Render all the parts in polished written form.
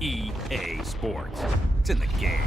EA Sports. It's in the game.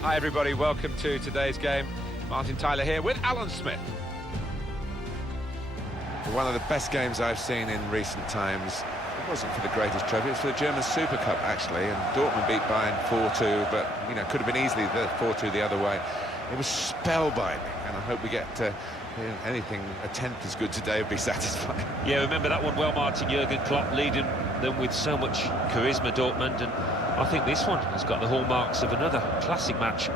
Hi everybody, welcome to today's game. Martin Tyler here with Alan Smith. One of the best games I've seen in recent times. It wasn't for the greatest trophy, it was for the German Super Cup actually, and Dortmund beat Bayern 4-2, but you know, could have been easily the 4-2 the other way. It was spellbinding, and I hope we get anything a tenth as good today would be satisfying. Yeah, remember that one well, Martin. Jurgen Klopp leading them with so much charisma, Dortmund, and I think this one has got the hallmarks of another classic match.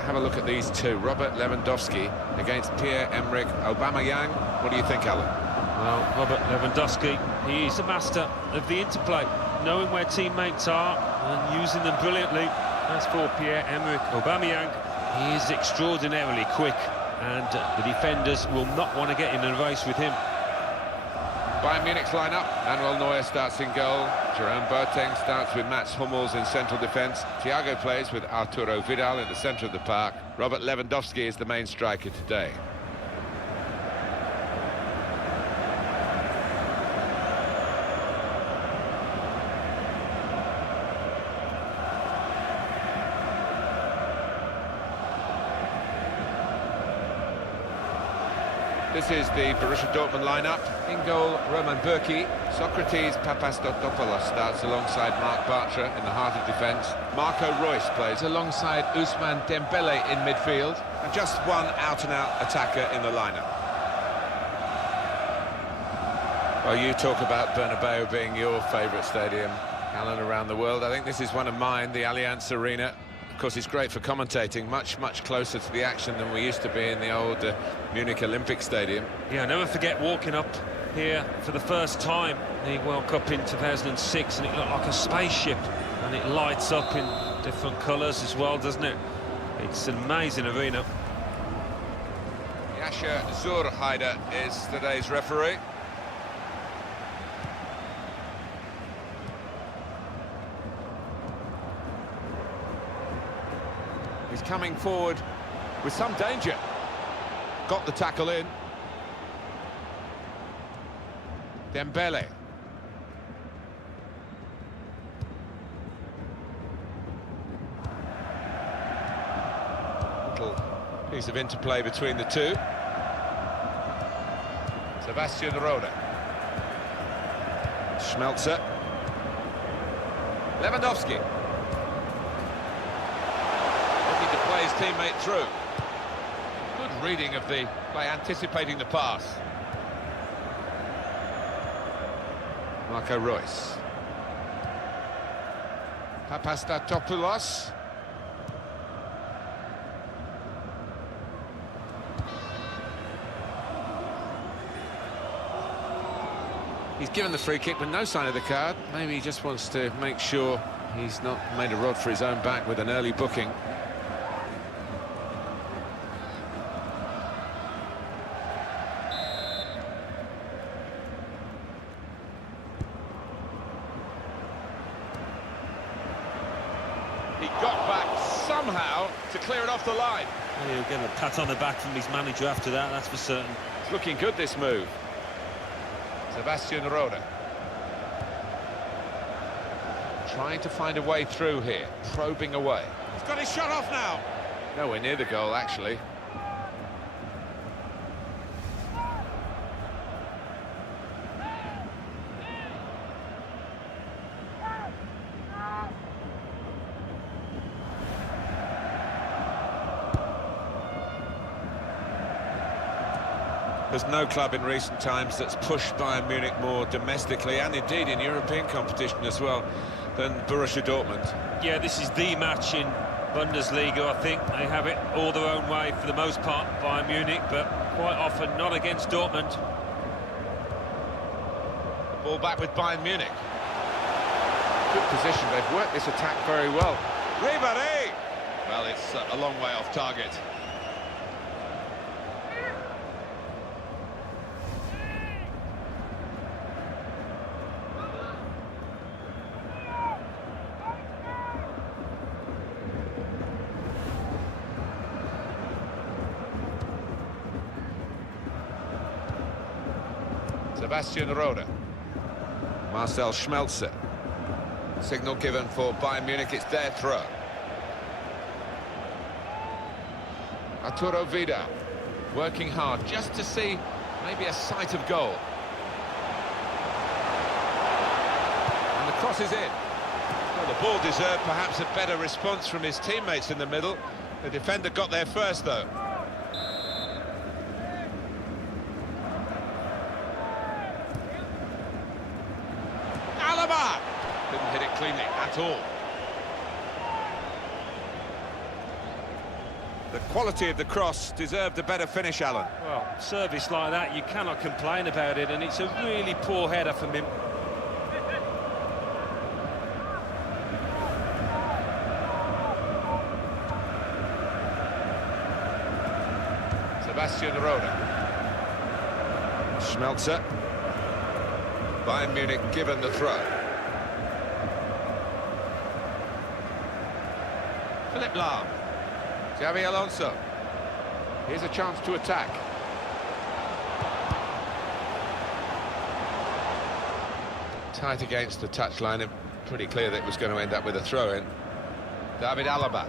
Have a look at these two. Robert Lewandowski against Pierre-Emerick Aubameyang. What do you think, Alan? Well, Robert Lewandowski, he is a master of the interplay, knowing where teammates are and using them brilliantly. As for Pierre-Emerick Aubameyang, he is extraordinarily quick, and the defenders will not want to get in a race with him. Bayern Munich's lineup. Manuel Neuer starts in goal. Jerome Boateng starts with Mats Hummels in central defence. Thiago plays with Arturo Vidal in the centre of the park. Robert Lewandowski is the main striker today. This is the Borussia Dortmund lineup. In goal, Roman Bürki. Socrates Papastotopoulos starts alongside Mark Bartra in the heart of defence. Marco Reus plays alongside Ousmane Dembele in midfield. And just one out-and-out attacker in the lineup. Well, you talk about Bernabeu being your favourite stadium, Alan, around the world. I think this is one of mine, the Allianz Arena. Of course, it's great for commentating, much closer to the action than we used to be in the old Munich Olympic Stadium. Yeah, I'll never forget walking up here for the first time, the World Cup in 2006, and it looked like a spaceship, and it lights up in different colours as well, doesn't it? It's an amazing arena. Yasha Zurhaider is today's referee. He's coming forward with some danger. Got the tackle in. Dembele. Little piece of interplay between the two. Sebastian Rode. Schmelzer. Lewandowski. Looking to play his teammate through. Good reading of the play, anticipating the pass. Marco Reus. Papastatopoulos. He's given the free kick, but no sign of the card. Maybe he just wants to make sure he's not made a rod for his own back with an early booking. He got back somehow to clear it off the line. Well, he'll get a pat on the back from his manager after that, that's for certain. It's looking good, this move. Sebastian Rode. Trying to find a way through here, probing away. He's got his shot off now. Nowhere near the goal, actually. There's no club in recent times that's pushed Bayern Munich more domestically and indeed in European competition as well than Borussia Dortmund. Yeah, this is the match in Bundesliga, I think. They have it all their own way for the most part, Bayern Munich, but quite often not against Dortmund. Ball back with Bayern Munich. Good position, they've worked this attack very well. Ribéry! Well, it's a long way off target. Sebastian Rode. Marcel Schmelzer. Signal given for Bayern Munich, it's their throw. Arturo Vidal, working hard just to see maybe a sight of goal. And the cross is in. Well, the ball deserved perhaps a better response from his teammates in the middle. The defender got there first, though. Couldn't hit it cleanly at all. The quality of the cross deserved a better finish, Alan. Well, service like that, you cannot complain about it, and it's a really poor header from him. Sebastian Rode. Schmelzer. Bayern Munich given the throw. Philipp Lahm. Xabi Alonso. Here's a chance to attack. Tight against the touchline, and pretty clear that it was going to end up with a throw-in. David Alaba.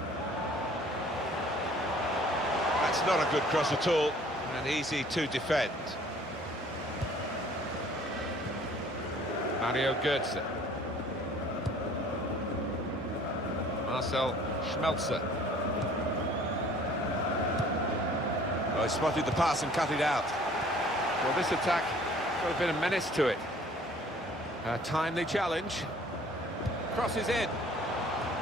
That's not a good cross at all, and easy to defend. Mario Götze. Marcel Schmelzer. Well, he spotted the pass and cut it out. Well, this attack got a bit of menace to it. A timely challenge. Crosses in.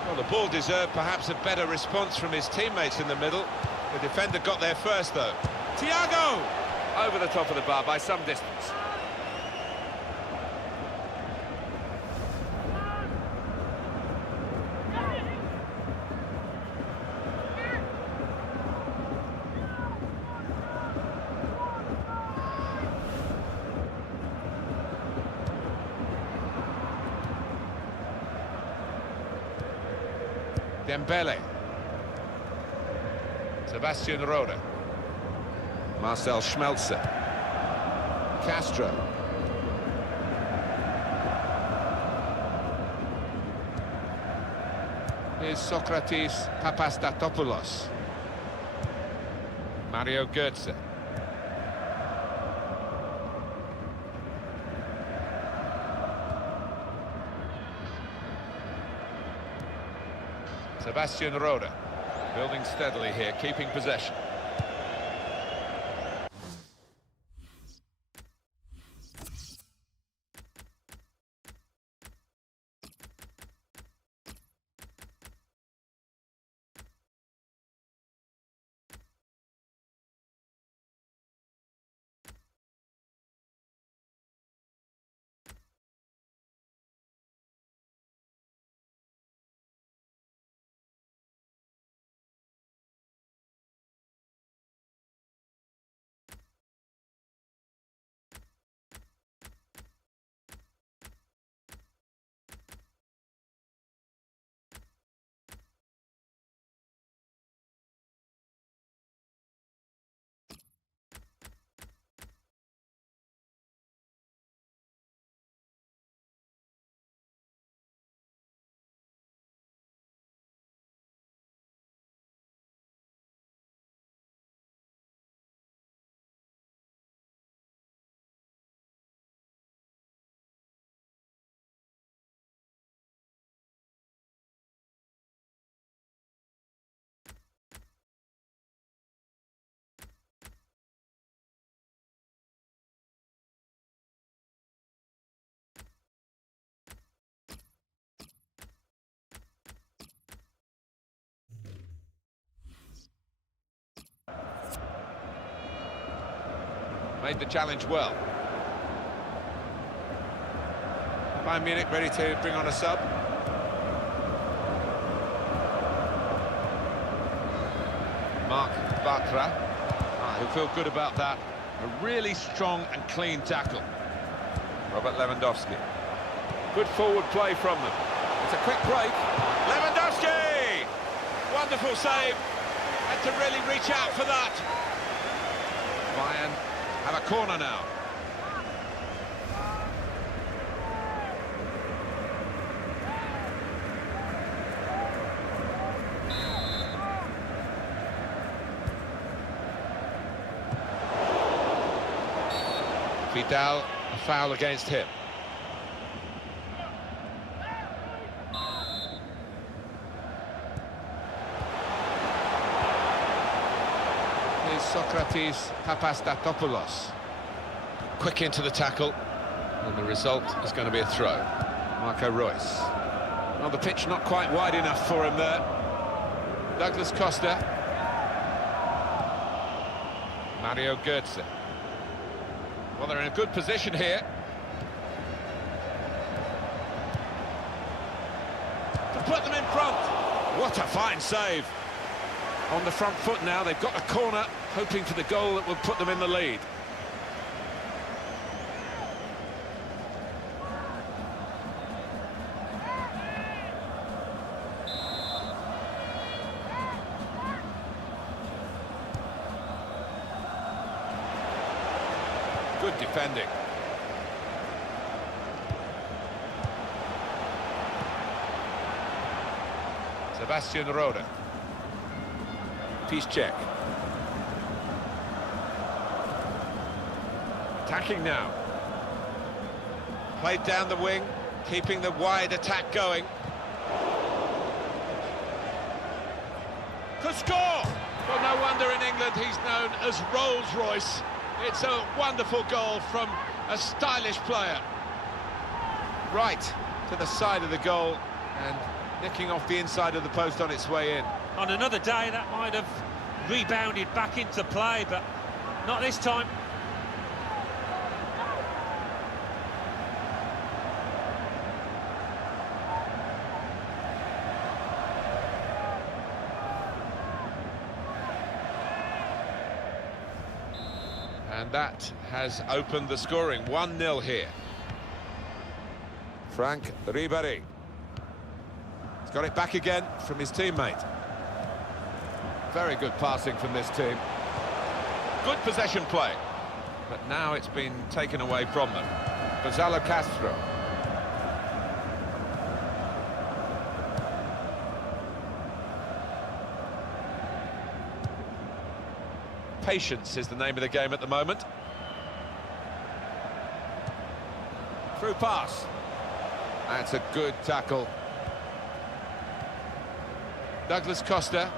Well, the ball deserved perhaps a better response from his teammates in the middle. The defender got there first, though. Thiago! Over the top of the bar by some distance. Dembele. Sebastian Rode. Marcel Schmelzer. Castro. Here's Socrates Papastatopoulos. Mario Götze. Sebastian Rode, building steadily here, keeping possession. Made the challenge well. Bayern Munich ready to bring on a sub. Marc Bartra. He'll feel good about that. A really strong and clean tackle. Robert Lewandowski. Good forward play from them. It's a quick break. Lewandowski! Wonderful save. Had to really reach out for that. Bayern have a corner now. Vidal, a foul against him. Here's Socrates Papastatopoulos. Quick into the tackle, and the result is going to be a throw. Marco Reus. Well, the pitch not quite wide enough for him there. Douglas Costa. Mario Götze. Well, they're in a good position here. To put them in front. What a fine save. On the front foot now, they've got a corner, hoping for the goal that will put them in the lead. Good defending. Sebastian Rode. Piszczek. Attacking now. Played down the wing, keeping the wide attack going. Could score! Well, no wonder in England he's known as Rolls-Royce. It's a wonderful goal from a stylish player. Right to the side of the goal and nicking off the inside of the post on its way in. On another day, that might have rebounded back into play, but not this time. And that has opened the scoring. 1-0 here. Frank Ribéry. He's got it back again from his teammate. Very good passing from this team. Good possession play. But now it's been taken away from them. Gonzalo Castro. Patience is the name of the game at the moment. Through pass. That's a good tackle. Douglas Costa.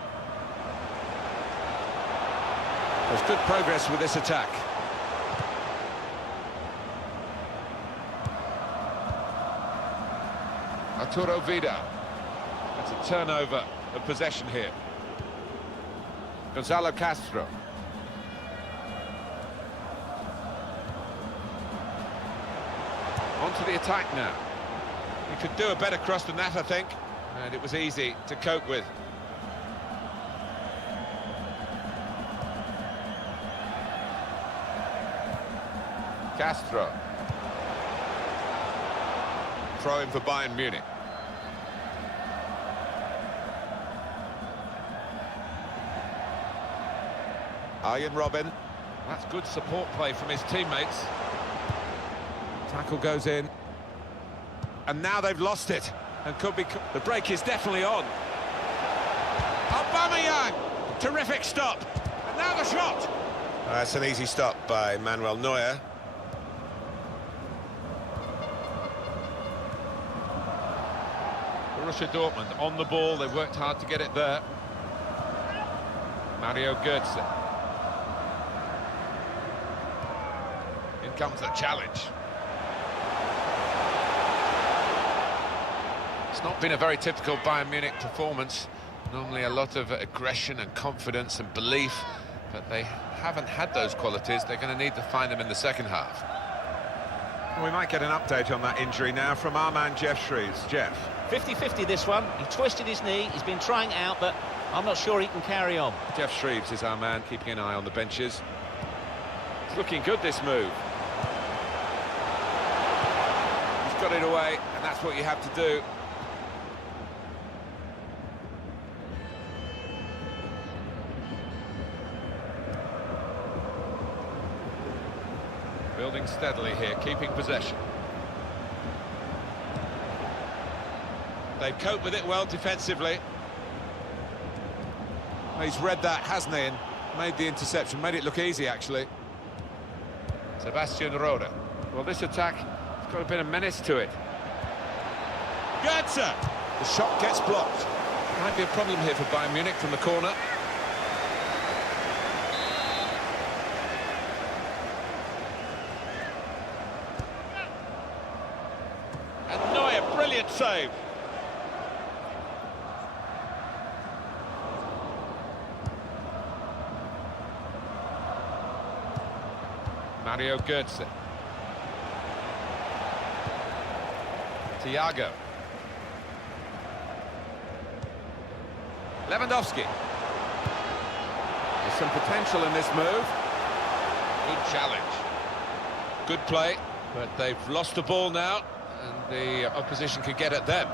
There's good progress with this attack. Arturo Vidal. That's a turnover of possession here. Gonzalo Castro. Onto the attack now. He could do a better cross than that, I think. And it was easy to cope with. Castro. Throw in for Bayern Munich. Arjen Robben. That's good support play from his teammates. Tackle goes in. And now they've lost it. And could be... The break is definitely on. Aubameyang! Terrific stop. And now the shot. That's an easy stop by Manuel Neuer. Borussia Dortmund on the ball. They've worked hard to get it there. Mario Götze. In comes the challenge. It's not been a very typical Bayern Munich performance. Normally a lot of aggression and confidence and belief, but they haven't had those qualities. They're going to need to find them in the second half. We might get an update on that injury now from our man Jeff Shreves. Jeff. 50-50 this one. He twisted his knee, he's been trying it out, but I'm not sure he can carry on. Jeff Shreves is our man, keeping an eye on the benches. It's looking good, this move. He's got it away, and that's what you have to do. Building steadily here, keeping possession. They've coped with it well defensively. He's read that, hasn't he, and made the interception, made it look easy, actually. Sebastian Rode. Well, this attack has got a bit of menace to it. Götze! The shot gets blocked. Might be a problem here for Bayern Munich from the corner. And Neuer, brilliant save. Mario Götze. Thiago. Lewandowski. There's some potential in this move. Good challenge. Good play, but they've lost the ball now, and the opposition could get at them.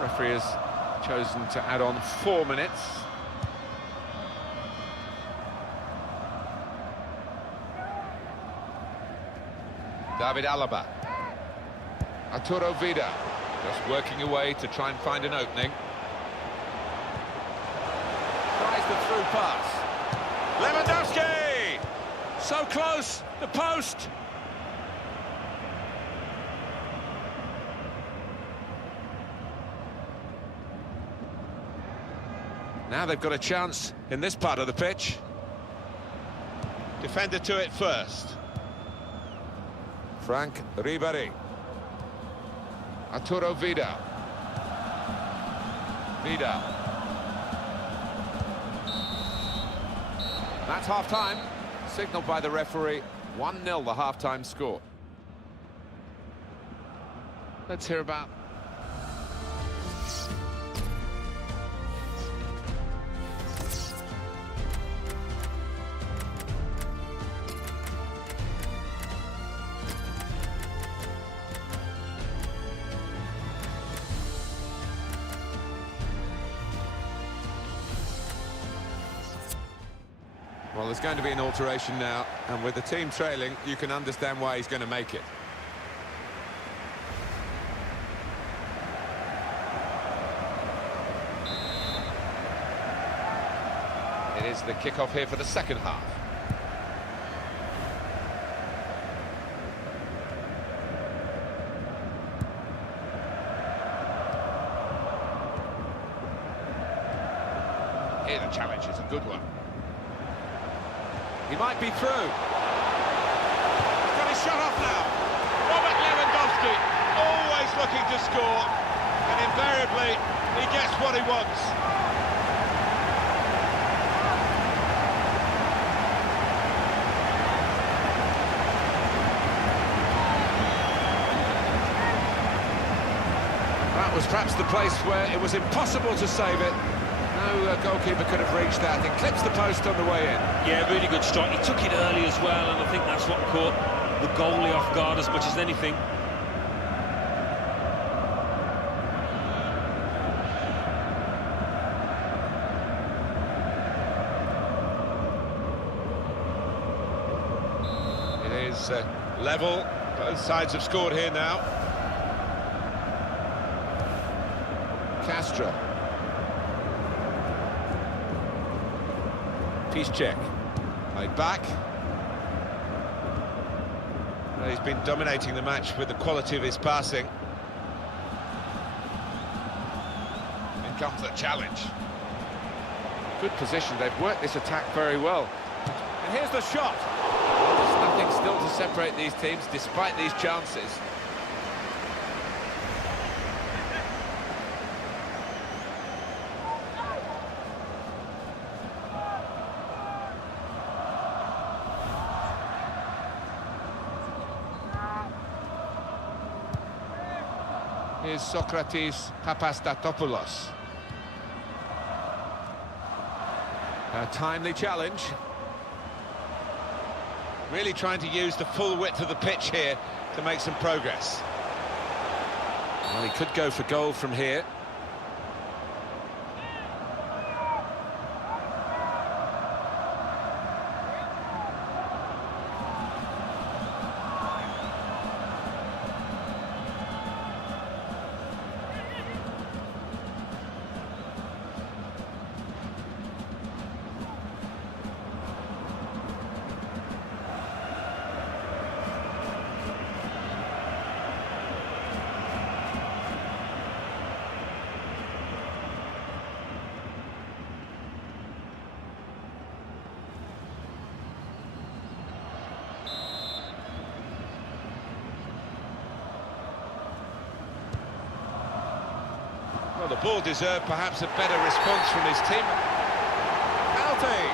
Referee has chosen to add on 4 minutes. David Alaba. Arturo Vidal. Just working away to try and find an opening. Tries the through pass. Lewandowski! So close, the post. Now they've got a chance in this part of the pitch. Defender to it first. Frank Ribéry. Arturo Vidal. Vidal. That's half-time, signalled by the referee. 1-0 the half-time score. Let's hear about... Well, there's going to be an alteration now, and with the team trailing, you can understand why he's going to make it. It is the kick-off here for the second half. Here the challenge is a good one. He might be through. He's got his shot off now. Robert Lewandowski, always looking to score, and invariably he gets what he wants. That was perhaps the place where it was impossible to save it. No goalkeeper could have reached that. It clips the post on the way in. Yeah, really good strike. He took it early as well, and I think that's what caught the goalie off guard as much as anything. It is level. Both sides have scored here now. Castro. Piszczek. Played back. Well, he's been dominating the match with the quality of his passing. In comes the challenge. Good position. They've worked this attack very well. And here's the shot. There's nothing still to separate these teams despite these chances. Here's Socrates Papastatopoulos. A timely challenge. Really trying to use the full width of the pitch here to make some progress. Well, he could go for goal from here. Well, the ball deserved perhaps a better response from his team. Penalty!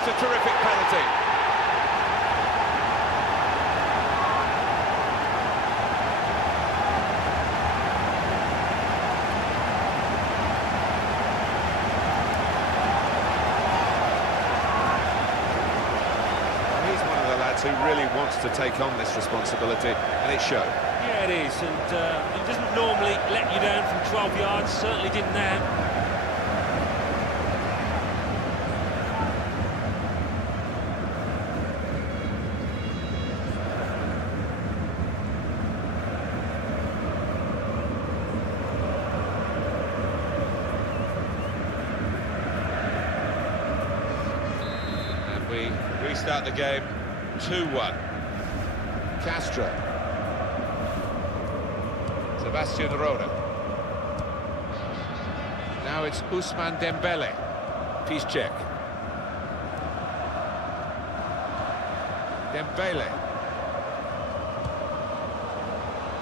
A terrific penalty. forwards who really wants to take on this responsibility, and it showed. Yeah, it is, and it doesn't normally let you down from 12 yards, certainly didn't now. We restart the game 2-1. Castro. Sebastian Roda. Now it's Ousmane Dembele. Piszczek. Dembele.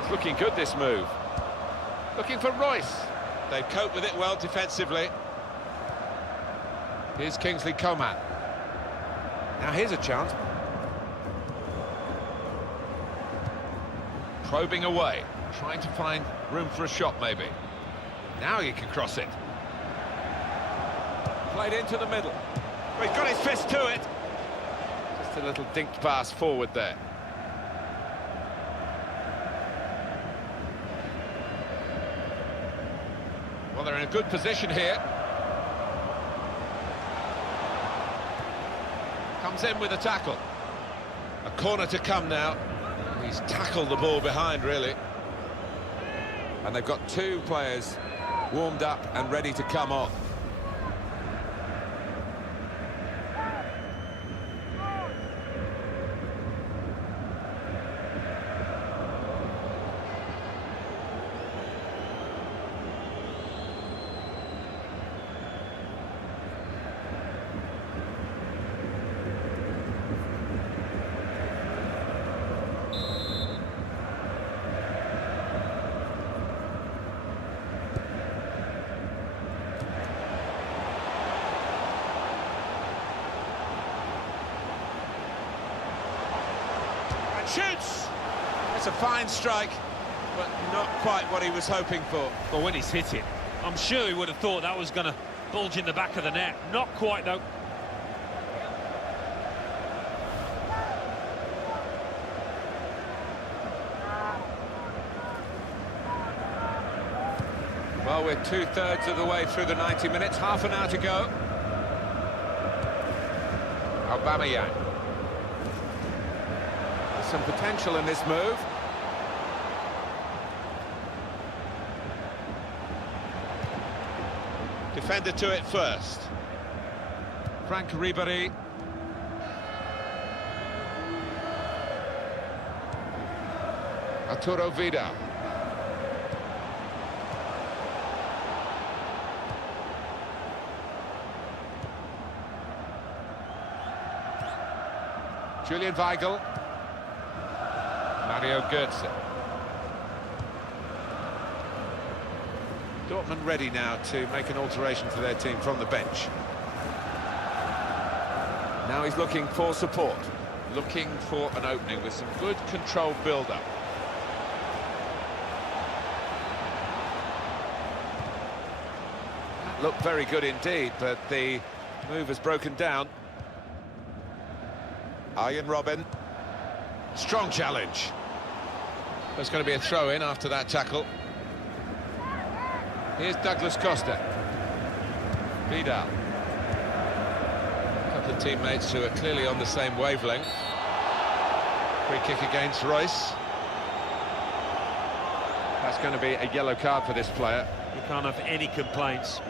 It's looking good, this move. Looking for Royce. They've coped with it well defensively. Here's Kingsley Coman. Now here's a chance. Probing away, trying to find room for a shot maybe. Now he can cross it. Played into the middle. Well, he's got his fist to it. Just a little dinked pass forward there. Well, they're in a good position here. Comes in with a tackle. A corner to come now. He's tackled the ball behind, really. And they've got two players warmed up and ready to come on. Shoots! It's a fine strike, but not quite what he was hoping for. Well, when he's hit it, I'm sure he would have thought that was going to bulge in the back of the net. Not quite, though. Well, we're two-thirds of the way through the 90 minutes, half an hour to go. Aubameyang. Some potential in this move. Defender to it first. Frank Ribéry. Arturo Vidal. Julian Weigl. Mario Götze. Dortmund ready now to make an alteration to their team from the bench. Now he's looking for support. Looking for an opening with some good controlled build-up. Looked very good indeed, but the move has broken down. Arjen Robben. Strong challenge. There's going to be a throw-in after that tackle. Here's Douglas Costa. Vidal. A couple of teammates who are clearly on the same wavelength. Free kick against Royce. That's going to be a yellow card for this player. You can't have any complaints.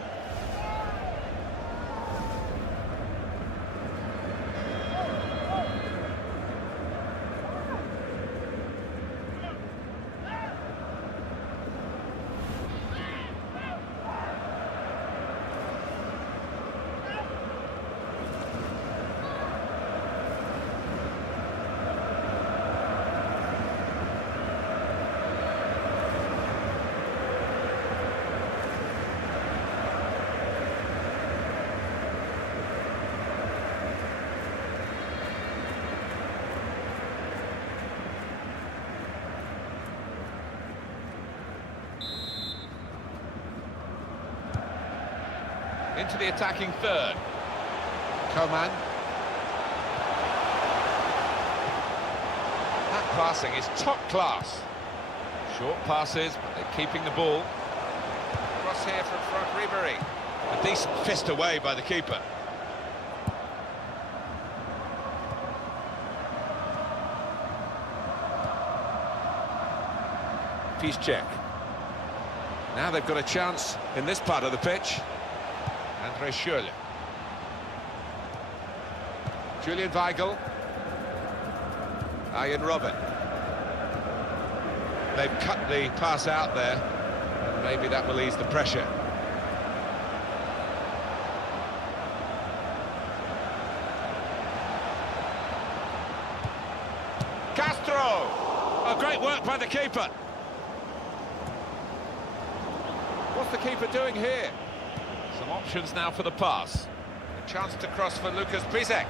Into the attacking third. Coman. passing is top class. Short passes, but they're keeping the ball. Cross here from Frank Ribery. A decent fist away by the keeper. Piszczek. Now they've got a chance in this part of the pitch. Andre Schürrle. Julian Weigl. Arjen Robben. They've cut the pass out there, and maybe that will ease the pressure. Castro! Oh, great work by the keeper. What's the keeper doing here? Some options now for the pass. A chance to cross for Lukas Piszczek.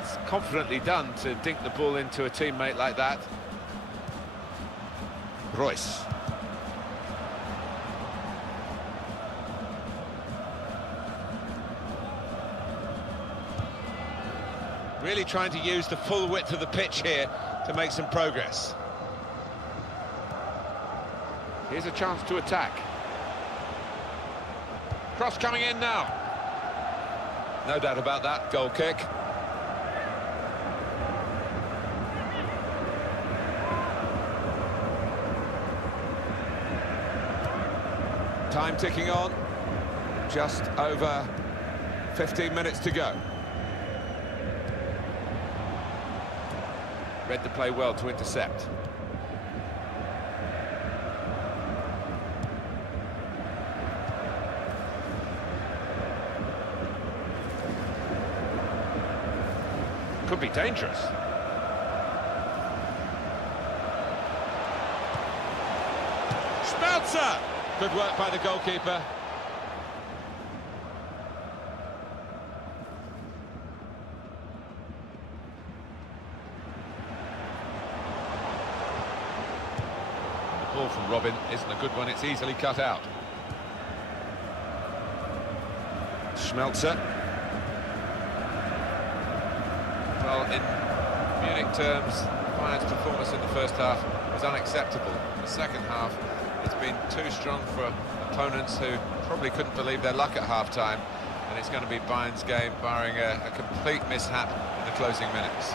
It's confidently done to dink the ball into a teammate like that. Royce. Really trying to use the full width of the pitch here to make some progress. Here's a chance to attack. Cross coming in now. No doubt about that, goal kick. Time ticking on. Just over 15 minutes to go. Read the play well to intercept. Could be dangerous. Schmelzer! Good work by the goalkeeper. Ball from Robin isn't a good one, it's easily cut out. Schmelzer. Well, in Munich terms, Bayern's performance in the first half was unacceptable. The second half, it's been too strong for opponents who probably couldn't believe their luck at half-time, and it's going to be Bayern's game, barring a complete mishap in the closing minutes.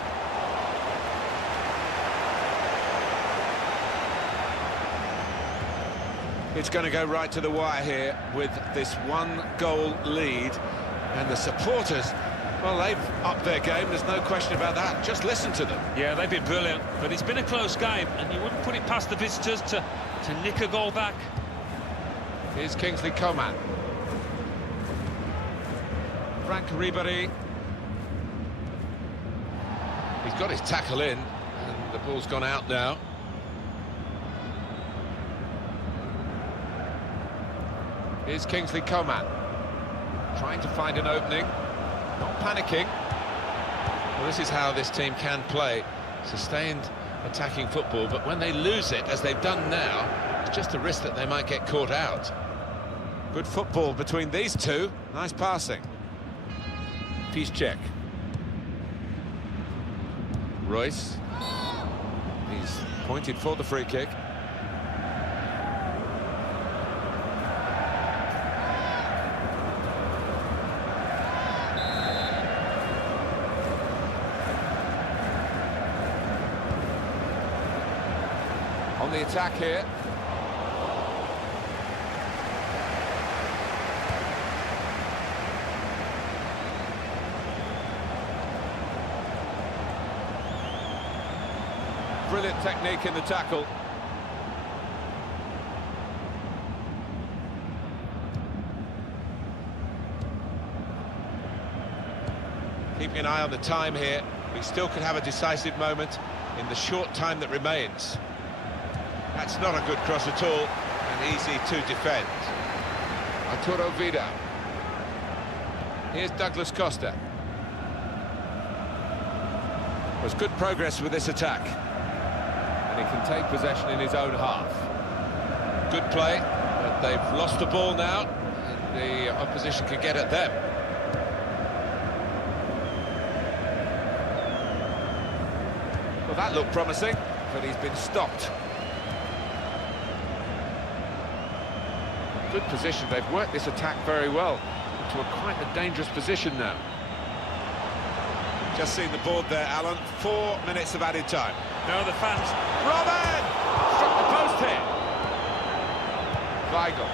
It's going to go right to the wire here with this one-goal lead, and the supporters, well, they've upped their game, there's no question about that. Just listen to them. Yeah, they've been brilliant, but it's been a close game, and you wouldn't put it past the visitors to nick a goal back. Here's Kingsley Coman. Frank Ribery. He's got his tackle in, and the ball's gone out now. Here's Kingsley Coman. Trying to find an opening. Not panicking. Well, this is how this team can play. Sustained attacking football, but when they lose it, as they've done now, it's just a risk that they might get caught out. Good football between these two. Nice passing. Piszczek. Royce. He's pointed for the free kick. On the attack here. Brilliant technique in the tackle. Keeping an eye on the time here. We still could have a decisive moment in the short time that remains. That's not a good cross at all, and easy to defend. Arturo Vidal. Here's Douglas Costa. There's good progress with this attack, and he can take possession in his own half. Good play, but they've lost the ball now, and the opposition can get at them. Well, that looked promising, but he's been stopped. Good position. They've worked this attack very well into quite a dangerous position now. Just seen the board there, Alan. 4 minutes of added time. Now the fans. Robin! Struck the post here. Weigl.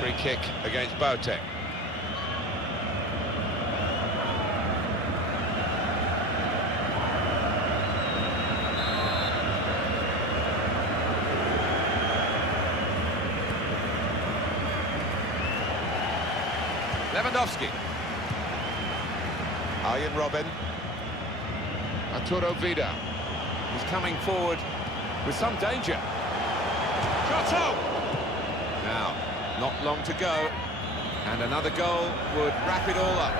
Free kick against Boateng. Lewandowski. Arjen Robben. Arturo Vidal. He's coming forward with some danger. Giotto! Now, not long to go, and another goal would wrap it all up.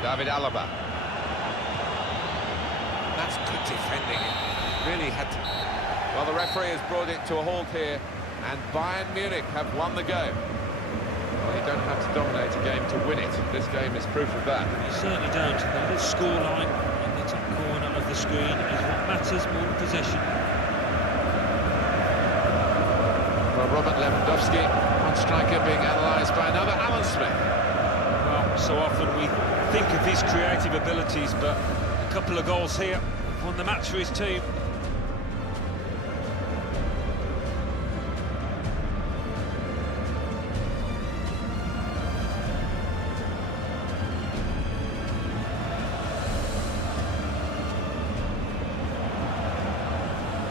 David Alaba. That's good defending. Really had to... Well, the referee has brought it to a halt here, and Bayern Munich have won the game. Well, you don't have to dominate a game to win it. This game is proof of that. You certainly don't. The little scoreline in the top corner of the screen is what matters more than possession. Well, Robert Lewandowski, one striker being analysed by another, Alan Smith. Well, so often we think of his creative abilities, but a couple of goals here have won the match for his team.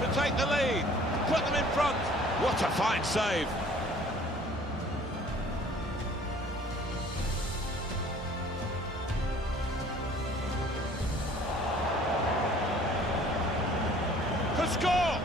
To take the lead, put them in front. What a fine save. To score!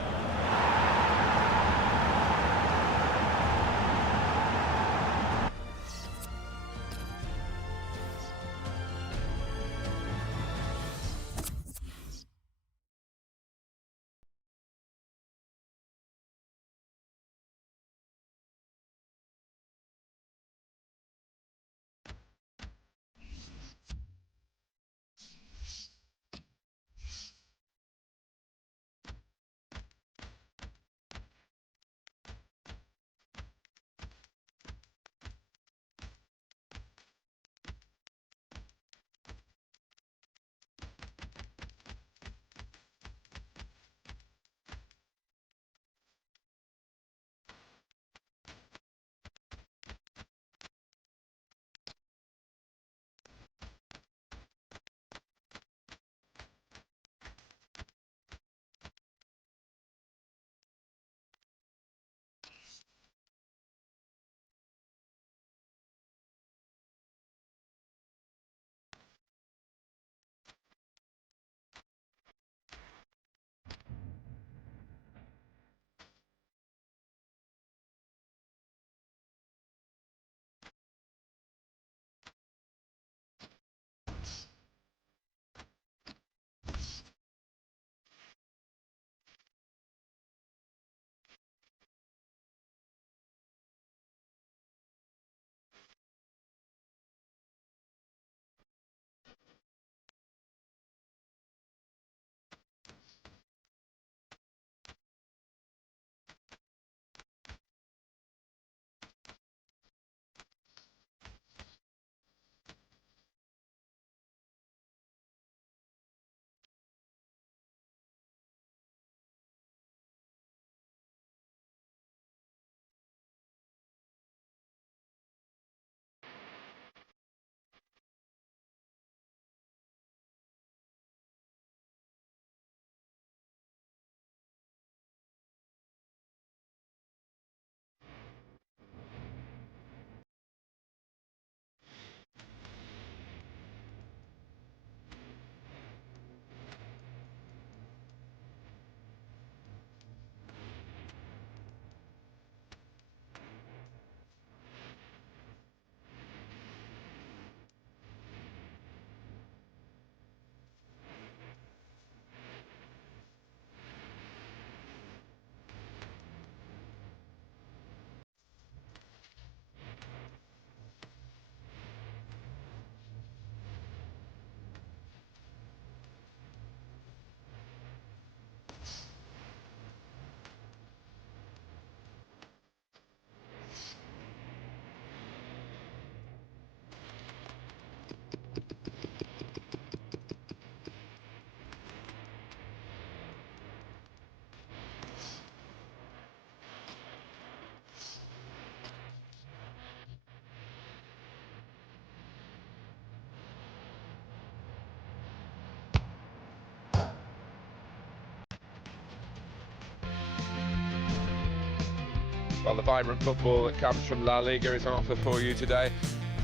Well, the vibrant football that comes from La Liga is on offer for you today.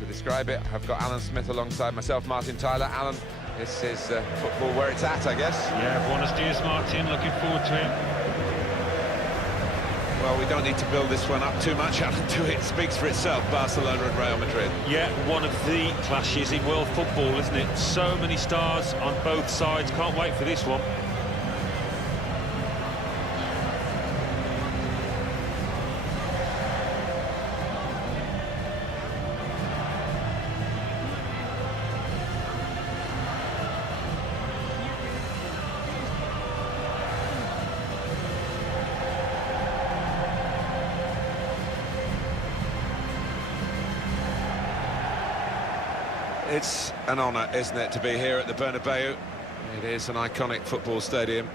To describe it, I've got Alan Smith alongside myself, Martin Tyler. Alan, this is football where it's at, I guess. Yeah, buenos dias, Martin. Looking forward to it. Well, we don't need to build this one up too much, Alan, do it? It speaks for itself, Barcelona and Real Madrid. Yeah, one of the clashes in world football, isn't it? So many stars on both sides. Can't wait for this one. It's an honour, isn't it, to be here at the Bernabeu. It is an iconic football stadium.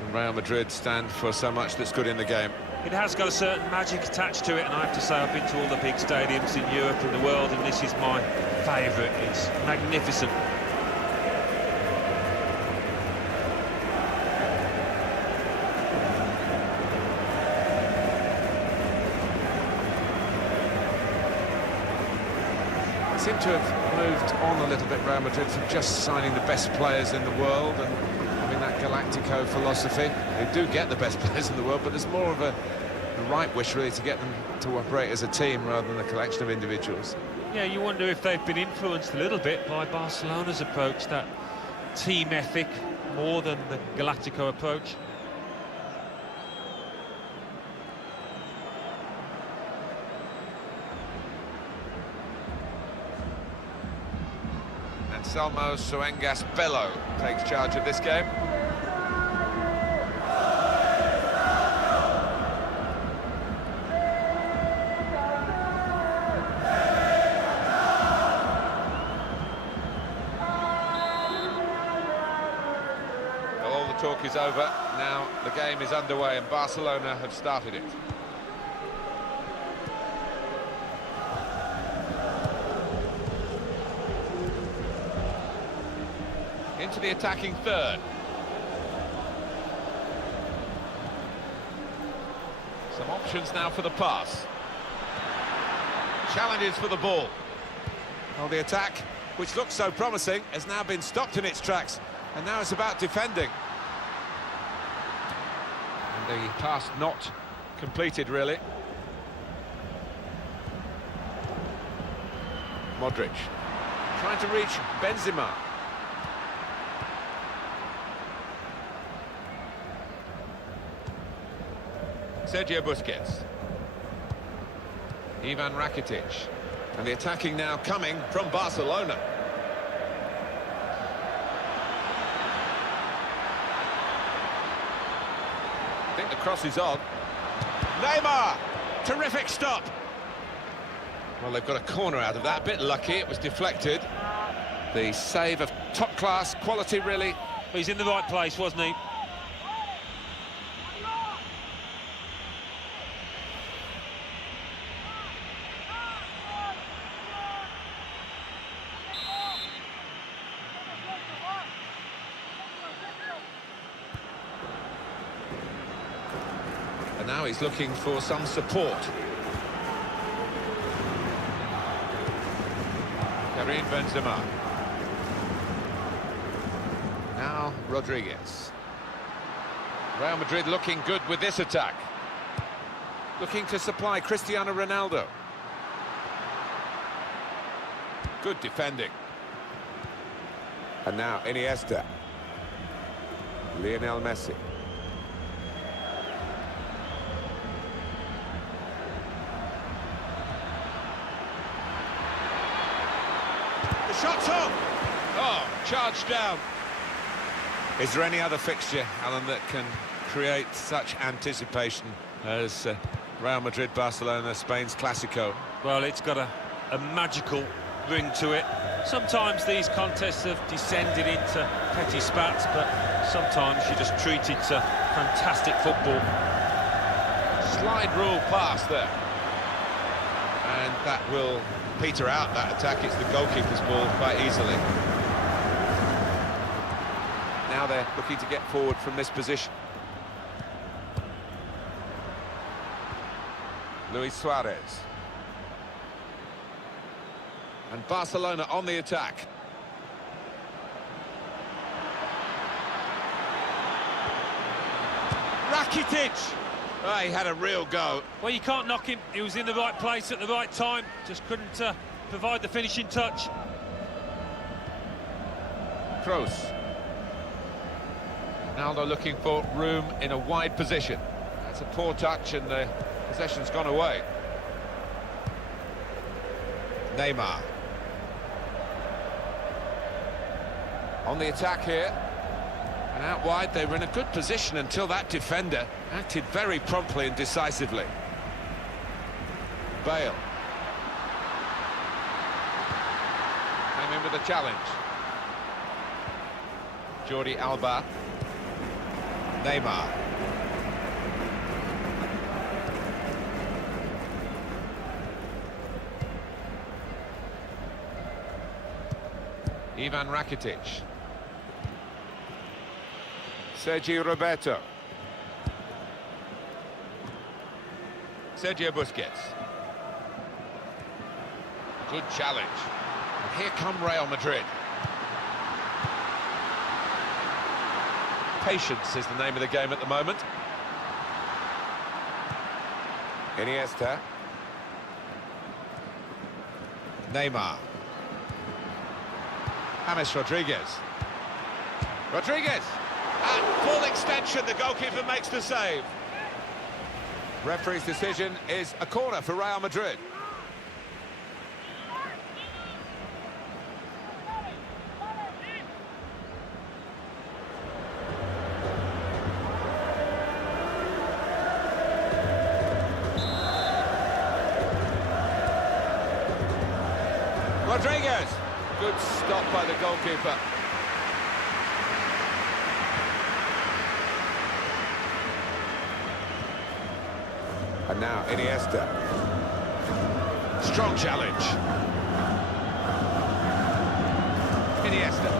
And Real Madrid stand for so much that's good in the game. It has got a certain magic attached to it, and I have to say I've been to all the big stadiums in Europe and the world, and this is my favourite. It's magnificent. Seem to have moved on a little bit, Real Madrid, from just signing the best players in the world and having that Galactico philosophy. They do get the best players in the world, but there's more of a right wish, really, to get them to operate as a team rather than a collection of individuals. Yeah, you wonder if they've been influenced a little bit by Barcelona's approach, that team ethic, more than the Galactico approach. Anselmo Suengas Bello takes charge of this game. Well, all the talk is over. Now the game is underway and Barcelona have started it. Into the attacking third. Some options now for the pass. Challenges for the ball. Well, the attack, which looked so promising, has now been stopped in its tracks. And now it's about defending. And the pass not completed, really. Modric. Trying to reach Benzema. Sergio Busquets. Ivan Rakitic. And the attacking now coming from Barcelona. I think the cross is on. Neymar! Terrific stop! Well, they've got a corner out of that. A bit lucky, it was deflected. The save of top-class quality, really. He's in the right place, wasn't he? And now he's looking for some support. Karim Benzema. Now Rodriguez. Real Madrid looking good with this attack. Looking to supply Cristiano Ronaldo. Good defending. And now Iniesta. Lionel Messi. The shot's on! Oh, charged down. Is there any other fixture, Alan, that can create such anticipation as Real Madrid-Barcelona, Spain's Clásico? Well, it's got a magical ring to it. Sometimes these contests have descended into petty spats, but sometimes you just treat it to fantastic football. Slide rule pass there. And that will peter out that attack. It's the goalkeeper's ball quite easily. Now they're looking to get forward from this position. Luis Suarez. And Barcelona on the attack. Rakitic! Oh, he had a real go. Well, you can't knock him. He was in the right place at the right time. Just couldn't provide the finishing touch. Kroos. Ronaldo looking for room in a wide position. That's a poor touch and the possession's gone away. Neymar. On the attack here. And out wide, they were in a good position until that defender acted very promptly and decisively. Bale. Came in with a challenge. Jordi Alba. Neymar. Ivan Rakitic. Sergio Roberto. Sergio Busquets. Good challenge. And here come Real Madrid. Patience is the name of the game at the moment. Iniesta. Neymar. James Rodriguez. Rodriguez! At full extension, the goalkeeper makes the save. Referee's decision is a corner for Real Madrid. Rodriguez! Good stop by the goalkeeper. And now Iniesta. Strong challenge. Iniesta.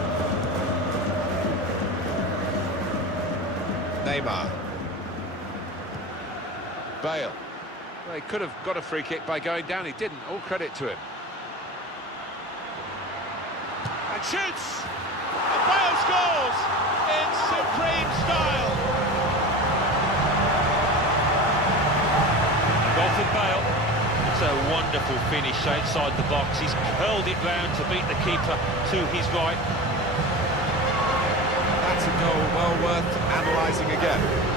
Neymar. Bale. Well, he could have got a free kick by going down. He didn't. All credit to him. And shoots! And Bale scores in supreme style. Goal for Bale. It's a wonderful finish outside the box. He's curled it round to beat the keeper to his right. That's a goal well worth analysing again.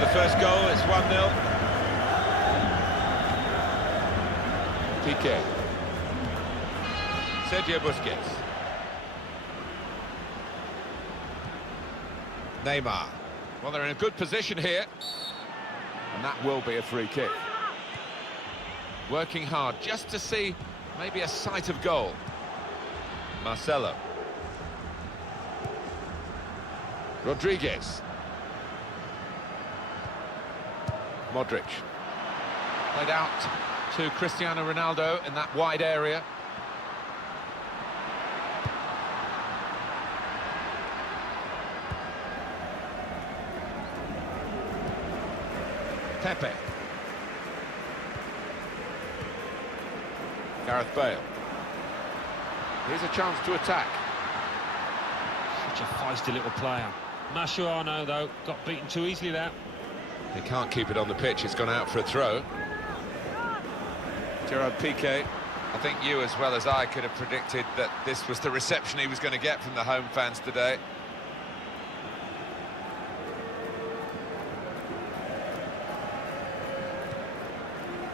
The first goal is 1-0. Piqué. Sergio Busquets. Neymar. Well, they're in a good position here. And that will be a free kick. Working hard just to see maybe a sight of goal. Marcelo. Rodriguez. Modric. Played out to Cristiano Ronaldo in that wide area. Pepe. Gareth Bale. Here's a chance to attack. Such a feisty little player. Mascherano, though, got beaten too easily there. He can't keep it on the pitch, it's gone out for a throw. Gerard Piqué. I think you, as well as I, could have predicted that this was the reception he was going to get from the home fans today.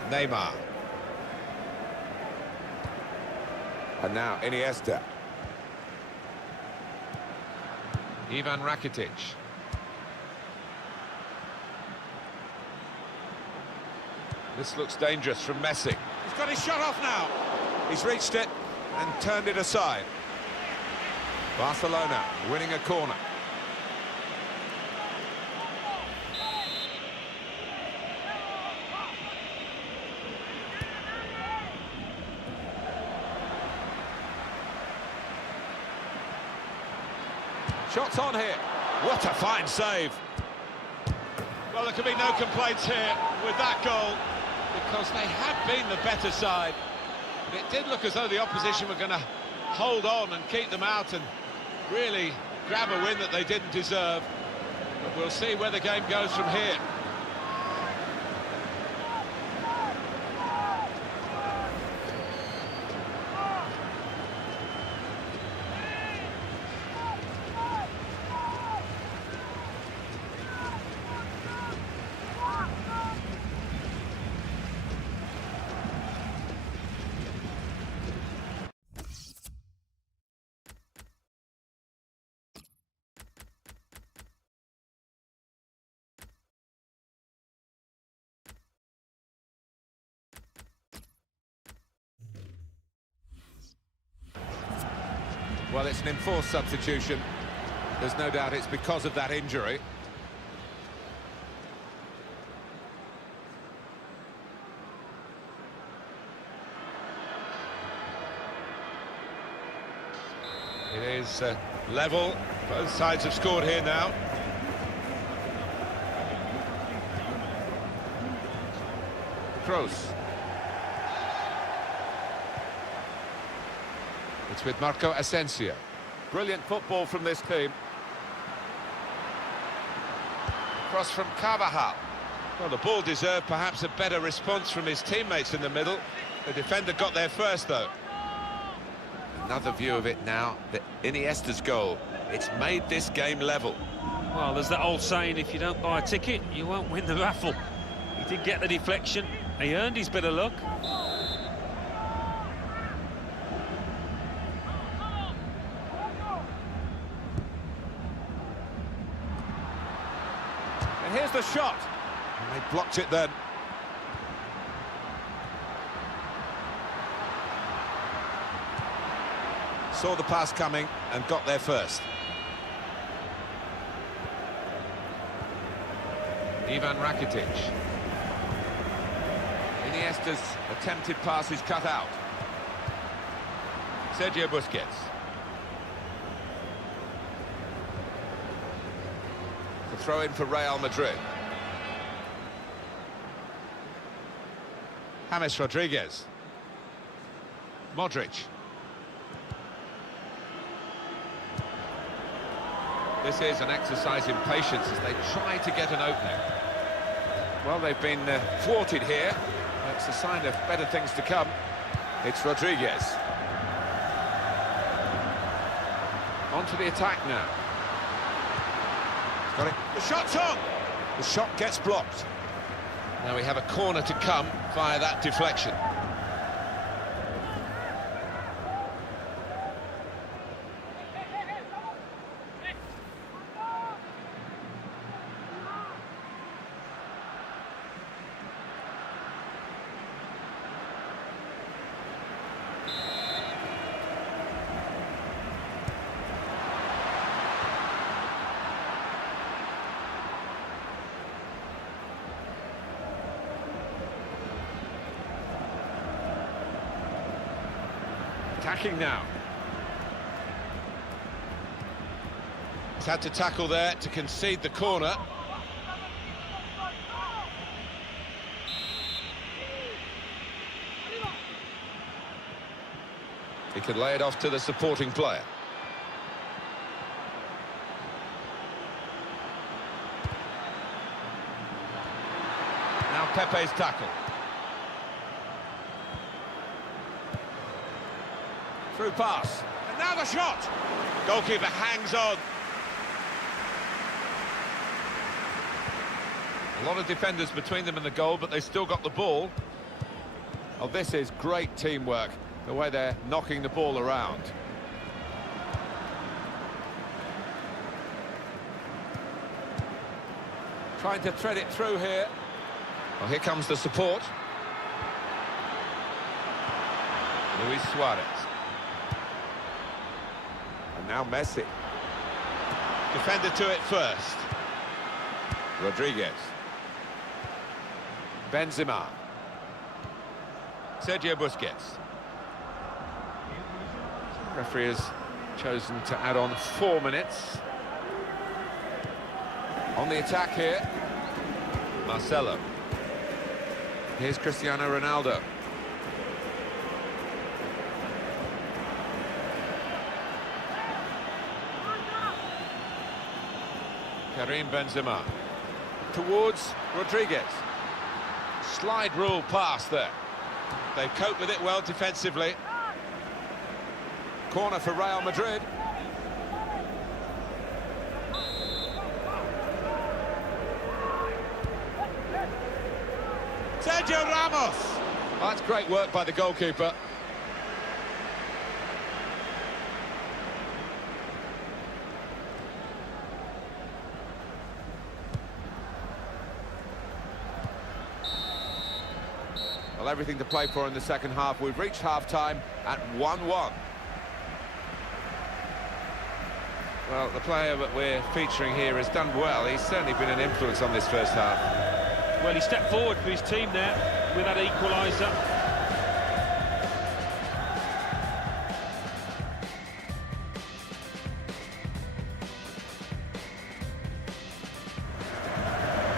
Neymar. And now Iniesta. Ivan Rakitic. This looks dangerous from Messi. He's got his shot off now. He's reached it and turned it aside. Barcelona winning a corner. Shots on here. What a fine save. Well, there can be no complaints here with that goal, because they have been the better side. But it did look as though the opposition were going to hold on and keep them out and really grab a win that they didn't deserve. But we'll see where the game goes from here. Well, it's an enforced substitution. There's no doubt it's because of that injury. It is level. Both sides have scored here now. Kroos. It's with Marco Asensio. Brilliant football from this team. Cross from Carvajal. Well, the ball deserved perhaps a better response from his teammates in the middle. The defender got there first, though. Another view of it now. The Iniesta's goal. It's made this game level. Well, there's that old saying, if you don't buy a ticket, you won't win the raffle. He did get the deflection. He earned his bit of luck. And here's the shot. And they blocked it then. Saw the pass coming and got there first. Ivan Rakitic. Iniesta's attempted pass is cut out. Sergio Busquets. The throw in for Real Madrid. James Rodriguez. Modric. This is an exercise in patience as they try to get an opening. Well, they've been thwarted here. That's a sign of better things to come. It's Rodriguez. On to the attack now. He's got it. The shot's on. The shot gets blocked. Now we have a corner to come via that deflection. Attacking now. He's had to tackle there to concede the corner. He can lay it off to the supporting player. Now Pepe's tackle. Through pass. And now the shot! Goalkeeper hangs on. A lot of defenders between them and the goal, but they still got the ball. Oh, this is great teamwork, the way they're knocking the ball around. Trying to thread it through here. Well, here comes the support. Luis Suarez. And now Messi. Defender to it first. Rodriguez. Benzema. Sergio Busquets. Referee has chosen to add on 4 minutes. On the attack here, Marcelo. Here's Cristiano Ronaldo. Karim Benzema. Towards Rodriguez. Slide rule pass there. They've coped with it well defensively. Corner for Real Madrid. Sergio Ramos. That's great work by the goalkeeper. Well, everything to play for in the second half. We've reached half-time at 1-1. Well, the player that we're featuring here has done well. He's certainly been an influence on this first half. Well, he stepped forward for his team there with that equaliser.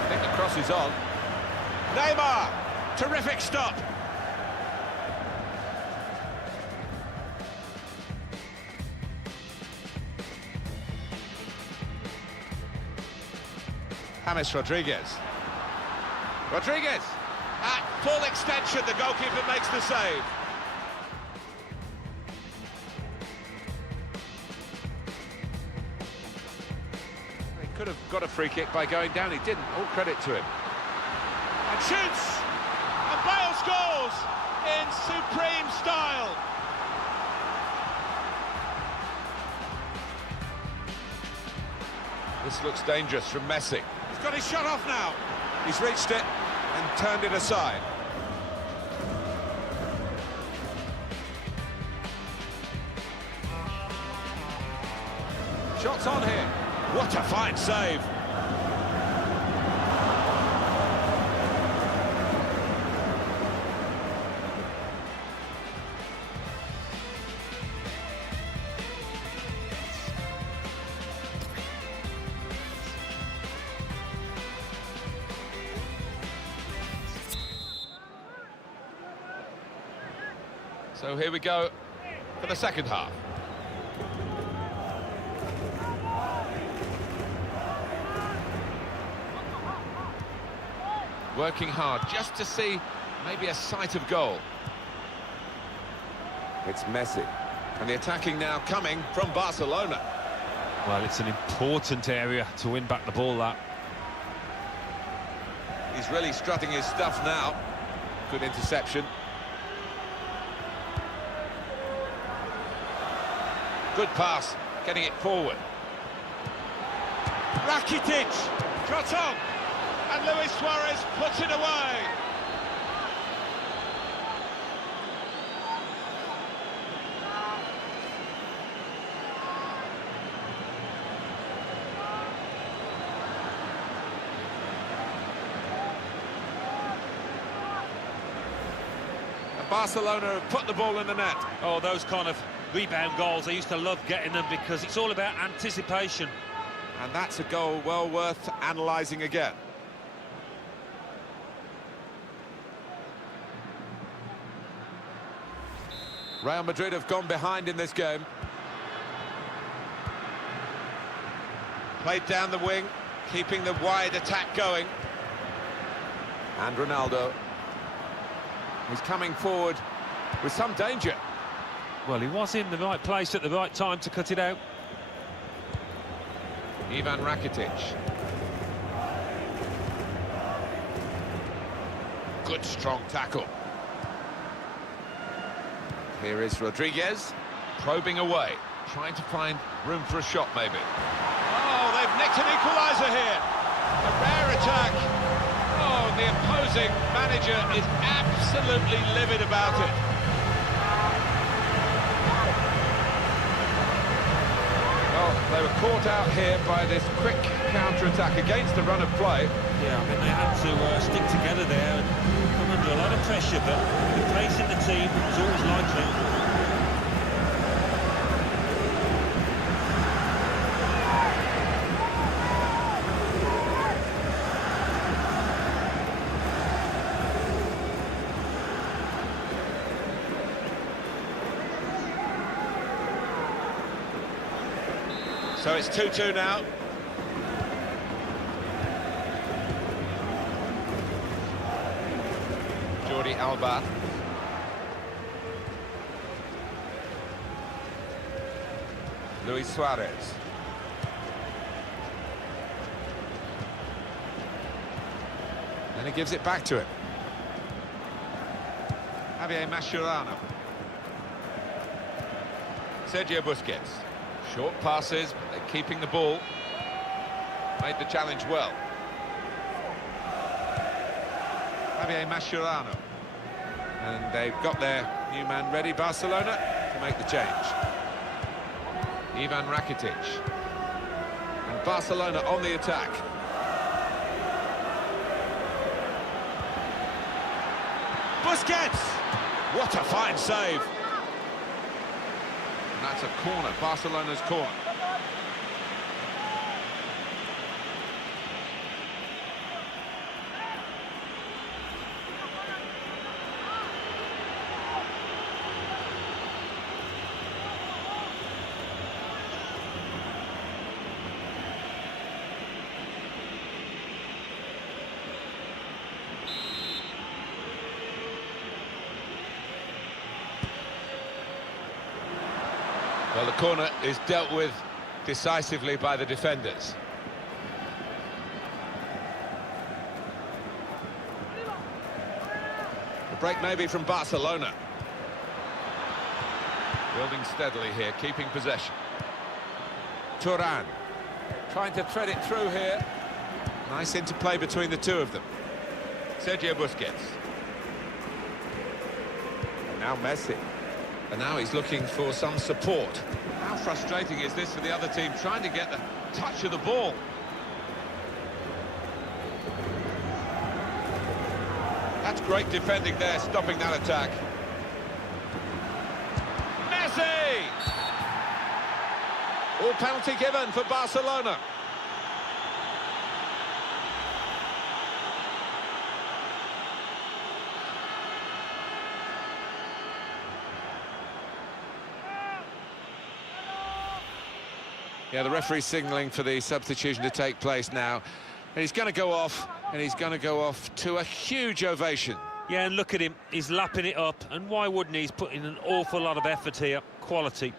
I think the cross is on. Neymar. Terrific stop. James Rodriguez. Rodriguez! At full extension, the goalkeeper makes the save. He could have got a free kick by going down. He didn't. All credit to him. And shoots! And Bale scores in supreme style. This looks dangerous from Messi. He's got his shot off now. He's reached it and turned it aside. Shots on here. What a fine save. So here we go for the second half. Working hard just to see maybe a sight of goal. It's Messi. And the attacking now coming from Barcelona. Well, it's an important area to win back the ball, that. He's really strutting his stuff now. Good interception. Good pass, getting it forward. Rakitic, shot on, and Luis Suarez puts it away. And Barcelona have put the ball in the net. Oh, those kind of rebound goals, I used to love getting them because it's all about anticipation. And that's a goal well worth analysing again. Real Madrid have gone behind in this game. Played down the wing, keeping the wide attack going. And Ronaldo. He's coming forward with some danger. Well, he was in the right place at the right time to cut it out. Ivan Rakitic. Good strong tackle. Here is Rodriguez, probing away, trying to find room for a shot maybe. Oh, they've nicked an equaliser here. A rare attack. Oh, the opposing manager is absolutely livid about it. Well, they were caught out here by this quick counter-attack against the run of play. Yeah, I mean, they had to stick together there and come under a lot of pressure, but the pace in the team was always likely. So it's 2-2 now. Jordi Alba. Luis Suarez. And he gives it back to him. Javier Mascherano. Sergio Busquets. Short passes, but they're keeping the ball. Made the challenge well. Javier Mascherano. And they've got their new man ready, Barcelona, to make the change. Ivan Rakitic. And Barcelona on the attack. Busquets! What a fine save! And that's a corner, Barcelona's corner. Well, the corner is dealt with decisively by the defenders. The break maybe from Barcelona. Building steadily here, keeping possession. Turan trying to thread it through here. Nice interplay between the two of them. Sergio Busquets. Now Messi. And now he's looking for some support. How frustrating is this for the other team, trying to get the touch of the ball? That's great defending there, stopping that attack. Messi! All penalty given for Barcelona. Yeah, the referee's signalling for the substitution to take place now. And he's going to go off, and he's going to go off to a huge ovation. Yeah, and look at him, he's lapping it up, and why wouldn't he? He's putting an awful lot of effort here, quality.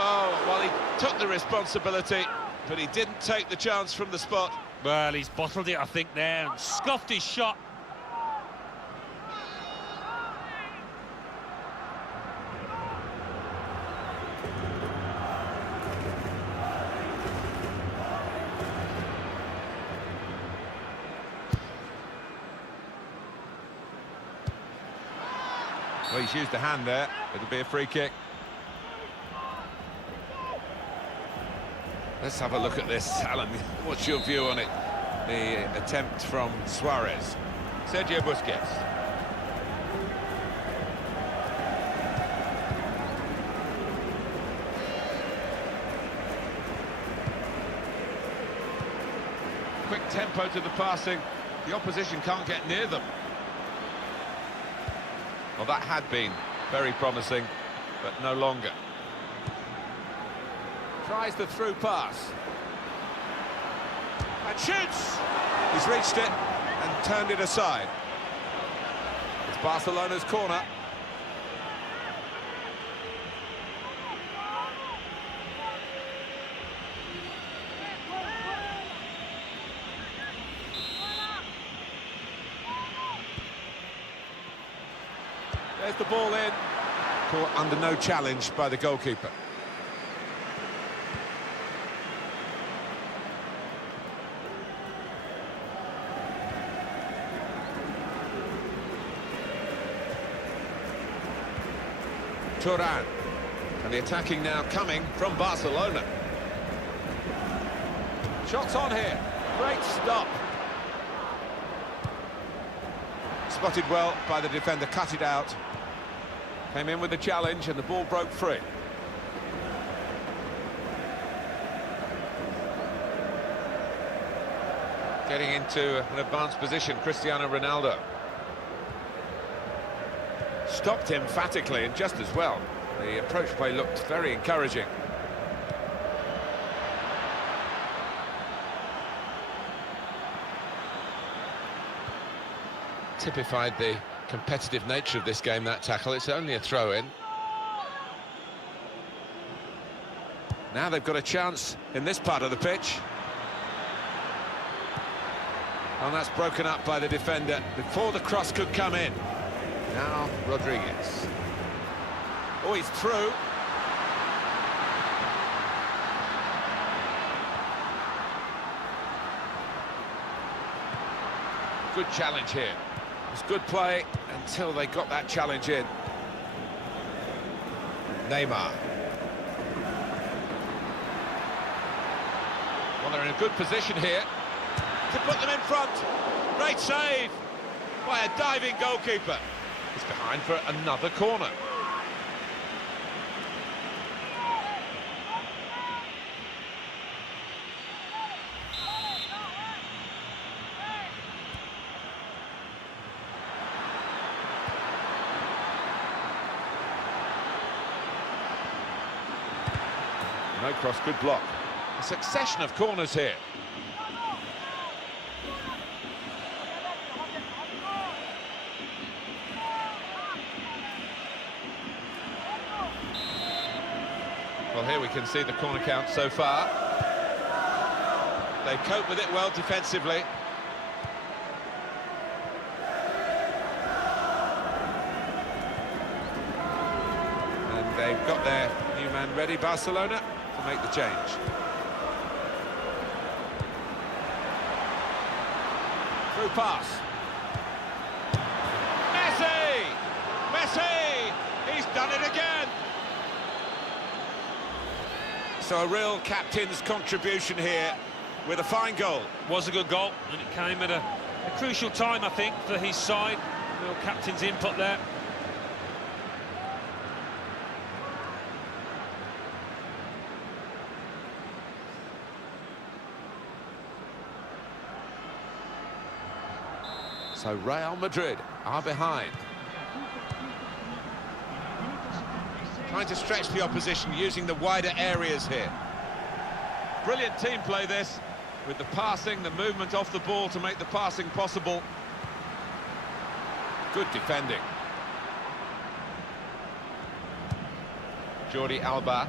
Oh, well, he took the responsibility, but he didn't take the chance from the spot. Well, he's bottled it, I think, there, and scuffed his shot. Well, he's used a hand there. It'll be a free kick. Let's have a look at this, Alan. What's your view on it? The attempt from Suarez. Sergio Busquets. Quick tempo to the passing. The opposition can't get near them. Well, that had been very promising, but no longer. Tries the through pass. And shoots! He's reached it and turned it aside. It's Barcelona's corner. There's the ball in. Caught under no challenge by the goalkeeper. Turan. And the attacking now coming from Barcelona. Shots on here. Great stop. Spotted well by the defender, cut it out. Came in with the challenge and the ball broke free. Getting into an advanced position, Cristiano Ronaldo. Stopped emphatically and just as well. The approach play looked very encouraging. Typified the competitive nature of this game, that tackle. It's only a throw-in. Now they've got a chance in this part of the pitch. And that's broken up by the defender before the cross could come in. Now Rodriguez. Oh, he's through. Good challenge here. It was good play until they got that challenge in. Neymar. Well, they're in a good position here to put them in front. Great save by a diving goalkeeper. He's behind for another corner. No cross, good block. A succession of corners here. Well, here we can see the corner count so far. They cope with it well defensively. And they've got their new man ready, Barcelona, to make the change. Through pass. Messi! Messi! He's done it again! So a real captain's contribution here with a fine goal. Was a good goal, and it came at a crucial time, I think, for his side. Real captain's input there. So Real Madrid are behind. Trying to stretch the opposition using the wider areas here. Brilliant team play this, with the passing, the movement off the ball to make the passing possible. Good defending. Jordi Alba.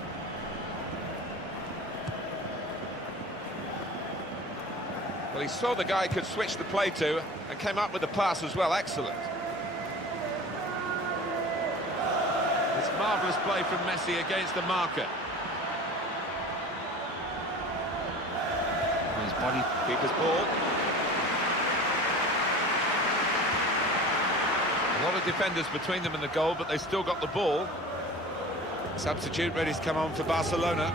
Well, he saw the guy could switch the play to and came up with the pass as well. Excellent. It's marvellous play from Messi against the marker. His body. Keeper's ball. A lot of defenders between them and the goal, but they still got the ball. Substitute ready to come on for Barcelona.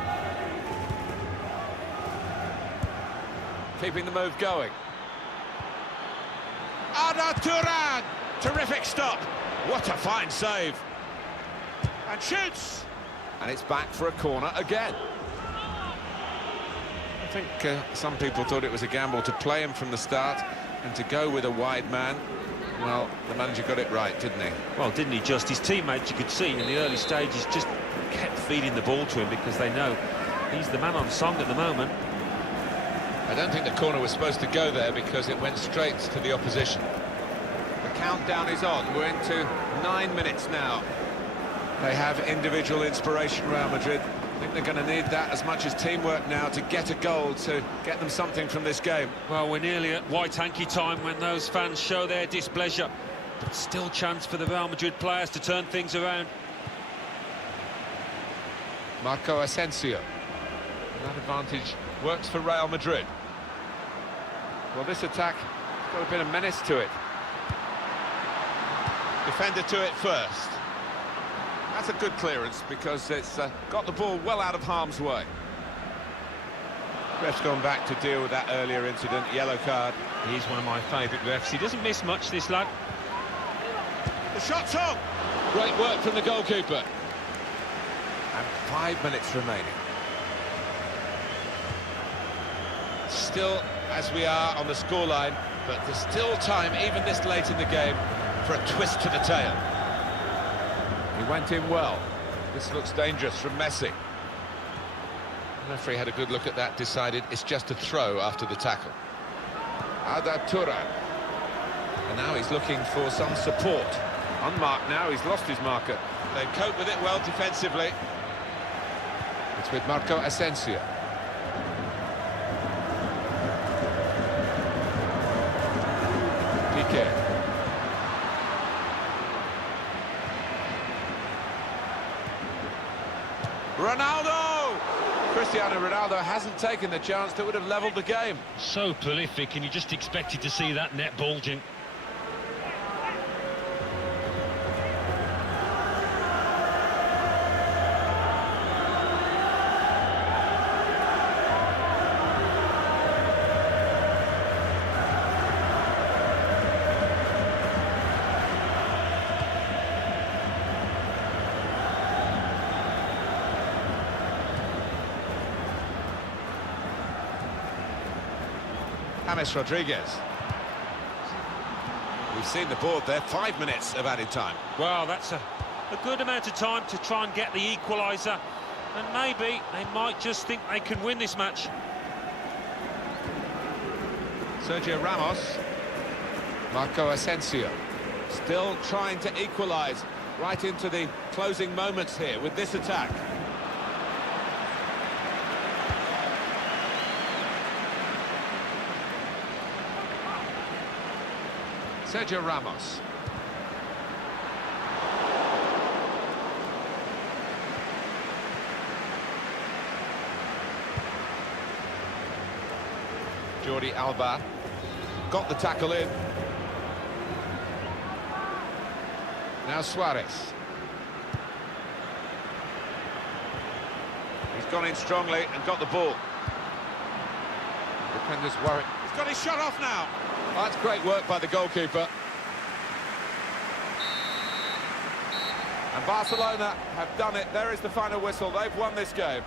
Keeping the move going. Arda Turan! Terrific stop. What a fine save. And shoots! And it's back for a corner again. I think some people thought it was a gamble to play him from the start and to go with a wide man. Well, the manager got it right, didn't he? Well, didn't he just? His teammates, you could see in the early stages, just kept feeding the ball to him because they know he's the man on song at the moment. I don't think the corner was supposed to go there because it went straight to the opposition. The countdown is on. We're into 9 minutes now. They have individual inspiration, Real Madrid. I think they're going to need that as much as teamwork now to get a goal, to get them something from this game. Well, we're nearly at white hanky time when those fans show their displeasure. But still chance for the Real Madrid players to turn things around. Marco Asensio. And that advantage works for Real Madrid. Well, this attack has got a bit of menace to it. Defender to it first. That's a good clearance because it's got the ball well out of harm's way. Ref's gone back to deal with that earlier incident, yellow card. He's one of my favourite refs. He doesn't miss much, this lad. The shot's on! Great work from the goalkeeper. And 5 minutes remaining. Still, as we are on the scoreline, but there's still time, even this late in the game, for a twist to the tail. He went in well. This looks dangerous from Messi. The referee had a good look at that, decided it's just a throw after the tackle. Ada Touré. And now he's looking for some support. Unmarked now, he's lost his marker. They cope with it well defensively. It's with Marco Asensio. Piqué. Ronaldo! Cristiano Ronaldo hasn't taken the chance that would have levelled the game. So prolific, and you just expected to see that net bulging. James Rodriguez. We've seen the board there, 5 minutes of added time. Well, that's a good amount of time to try and get the equaliser, and maybe they might just think they can win this match. Sergio Ramos. Marco Asensio. Still trying to equalise right into the closing moments here with this attack. Sergio Ramos. Jordi Alba. Got the tackle in. Now Suarez. He's gone in strongly and got the ball. Defenders worry. He's got his shot off now. That's great work by the goalkeeper. And Barcelona have done it. There is the final whistle. They've won this game.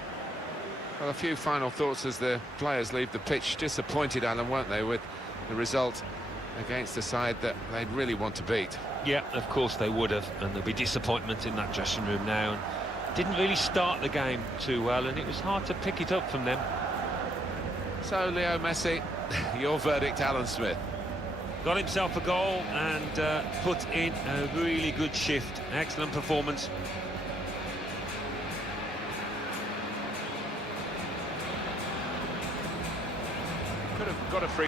Well, a few final thoughts as the players leave the pitch. Disappointed, Alan, weren't they, with the result against a side that they'd really want to beat. Yeah, of course they would have, and there'll be disappointment in that dressing room now. And didn't really start the game too well, and it was hard to pick it up from them. So, Leo Messi, your verdict, Alan Smith. Got himself a goal and put in a really good shift. Excellent performance. Could have got a free